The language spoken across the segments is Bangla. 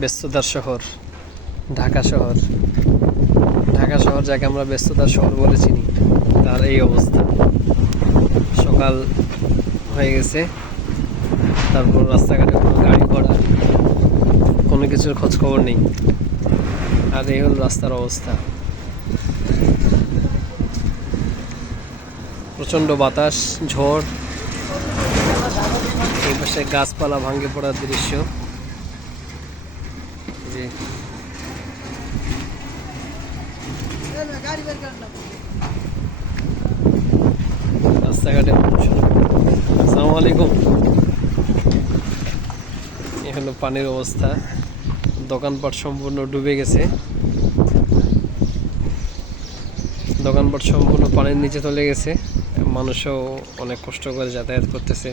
ব্যস্ততার শহর ঢাকা শহর। ঢাকা শহর যাকে আমরা ব্যস্ততার শহর বলে চিনি, তার এই অবস্থা। সকাল হয়ে গেছে, তারপর রাস্তাঘাটে কোনো গাড়ি ঘোড়া কোনো কিছুর খোঁজ খবর নেই। আর এই হল রাস্তার অবস্থা। প্রচণ্ড বাতাস, ঝড়, এই পাশে গাছপালা ভাঙে পড়ার দৃশ্য। জি, রাস্তাঘাটে মানুষ। আসসালামু আলাইকুম। এই হলো পানির অবস্থা। দোকানপাট সম্পূর্ণ ডুবে গেছে, দোকানপাট সম্পূর্ণ পানির নিচে চলে গেছে। মানুষও অনেক কষ্ট করে যাতায়াত করতেছে।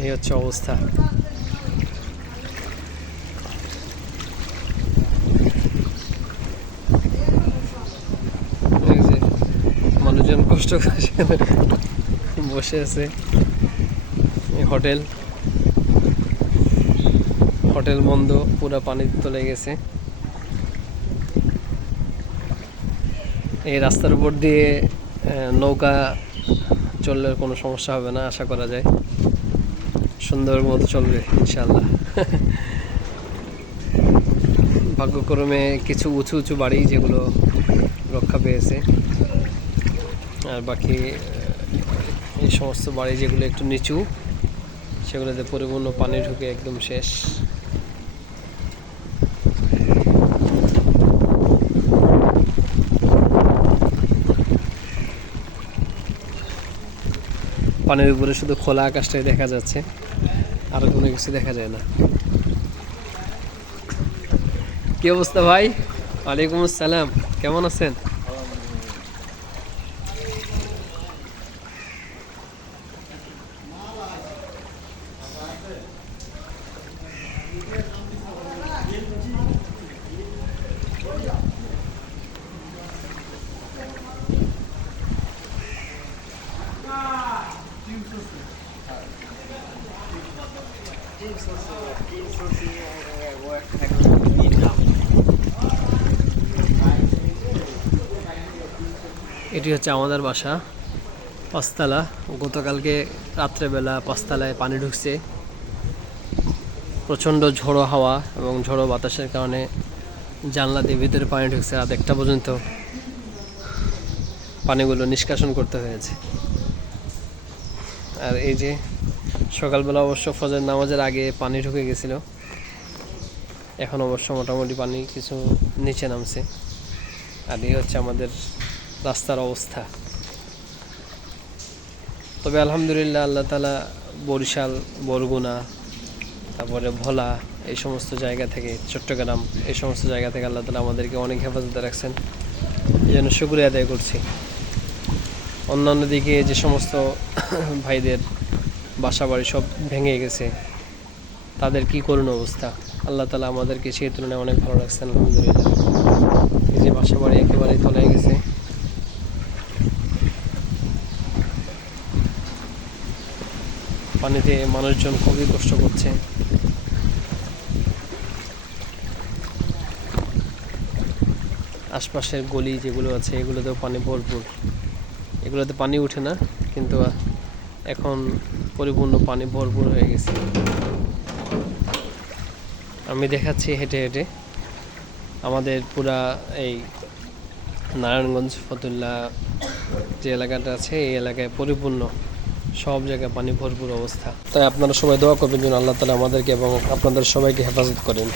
এই হচ্ছে অবস্থা। এই যে মানুষজন কষ্ট করে বসে আছে। হোটেল বন্ধ, পুরো পানিতে চলে গেছে। এই রাস্তার উপর দিয়ে নৌকা চললে কোনো সমস্যা হবে না, আশা করা যায়। সুন্দর মতো চলবে ইনশাআল্লাহ। ভাগ্যক্রমে কিছু উঁচু উঁচু বাড়ি যেগুলো রক্ষা পেয়েছে, আর বাকি এই সমস্ত বাড়ি যেগুলো একটু নিচু, সেগুলোতে পরিপূর্ণ পানি ঢুকে একদম শেষ। পানির উপরে শুধু খোলা আকাশটাই দেখা যাচ্ছে, আর কোনো কিছু দেখা যায় না। কি অবস্থা ভাই? ওয়ালাইকুম আসসালাম, কেমন আছেন? এটি হচ্ছে আমাদের বাসা, পাঁচতলা। গতকালকে রাত্রেবেলা পাঁচতলায় পানি ঢুকছে। প্রচণ্ড ঝোড়ো হাওয়া এবং ঝোড়ো বাতাসের কারণে জানলা দিয়ে ভিতরে পানি ঢুকছে। রাত 1টা পর্যন্ত পানিগুলো নিষ্কাশন করতে হয়েছে। আর এই যে সকালবেলা অবশ্য ফজর নামাজের আগে পানি ঢুকে গেছিল, এখন অবশ্য মোটামুটি পানি কিছু নিচে নামছে। আর এই হচ্ছে আমাদের রাস্তার অবস্থা। তবে আলহামদুলিল্লাহ, আল্লাহ তাআলা বরিশাল, বরগুনা, তারপরে ভোলা, এই সমস্ত জায়গা থেকে, চট্টগ্রাম, এই সমস্ত জায়গা থেকে আল্লাহ তাআলা আমাদেরকে অনেক হেফাজতে রাখছেন, এই জন্য শুকরিয়া আদায় করছি। অন্যান্য দিকে যে সমস্ত ভাইদের বাসা বাড়ি সব ভেঙে গেছে, তাদের কি করুণ অবস্থা, আল্লাহ তাআলা আমাদেরকে সেই তুলনায় অনেক ভালো রাখছেন আলহামদুলিল্লাহ। এই যে বাসা বাড়ি একেবারেই তলায় গেছে। পানিতে মানুষজন খুবই কষ্ট করছে। আশপাশের গলি যেগুলো আছে এগুলোতেও পানি ভরপুর। এগুলোতে পানি উঠে না, কিন্তু এখন পরিপূর্ণ পানি ভরপুর হয়ে গেছে। আমি দেখাচ্ছি হেঁটে হেঁটে আমাদের পুরা এই নারায়ণগঞ্জ, ফতুল্লা যে এলাকাটা আছে, এই এলাকায় পরিপূর্ণ সব জায়গায় পানি ভরপুর অবস্থা। তাই আপনারা সবাই দোয়া করবেন যেন আল্লাহ তাআলা আমাদেরকে এবং আপনাদের সবাইকে হেফাজত করেন।